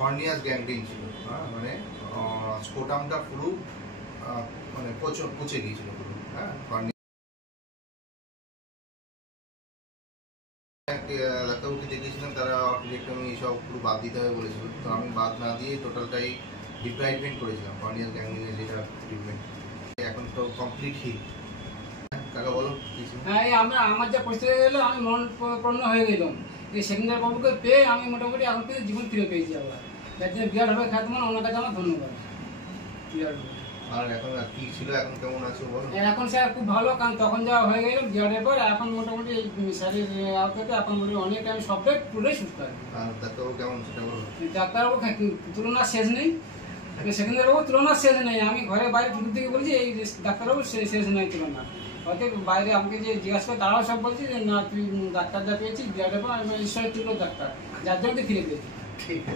কর্নিয়াস gangrene ছিল, মানে স্কোটামটা পুরো মানে পচে গিয়েছিল পুরো। ডাক্তারবাবুকে দেখিয়েছিলাম, তারা অর্থোপেডিক্টমি এইসব পুরো বাদ দিতে হবে বলেছিল। তো আমি বাদ না দিয়ে টোটালটাই ডিপ্রাইভমেন্ট করেছিলাম, কর্নিয়াস গ্যাংগ্রিনের যেটা ট্রিটমেন্ট। এখন তো কমপ্লিট হিল। কাকা বলো কিছু। হ্যাঁ, আমার যা পরিস্থিতি হলো, আমি মনপ্রন্ন হয়ে গেলাম। এই সেকেন্ডার বাবুকে পেয়ে আমি মোটামুটি এখন থেকে জীবন ফিরে পেয়েছি আবার। যার জন্য বিরাট হবে খ্যাতমান, ওনার কাছে আমার ধন্যবাদ। আর এখন কি ছিল, এখন কেমন আছো বলো? এখন স্যার খুব ভালো, কারণ তখন যা হয়ে গেল বিরাটের পর এখন মোটামুটি স্যারের আওতাতে এখন অনেক আমি সবটাই পুরোই সুস্থ আছি। আর ডাক্তারবাবু কেমন সেটা বলো? ডাক্তারবাবু তুলনার শেষ নেই, সেকেন্ডারবাবু তুলনার শেষ নেই। আমি ঘরে বাইরে শুরু থেকে বলছি এই ডাক্তারবাবু শেষ নেই তুলনা। হয়তো বাইরে আমাকে যে জিজ্ঞাসা করে তারাও সব বলছে যে না, তুই ডাক্তার যা পেয়েছিস বিরাটের পর, আমি ঈশ্বরের তুলো ডাক্তার, যার জন্য ফিরে পেয়েছি। ঠিক আছে।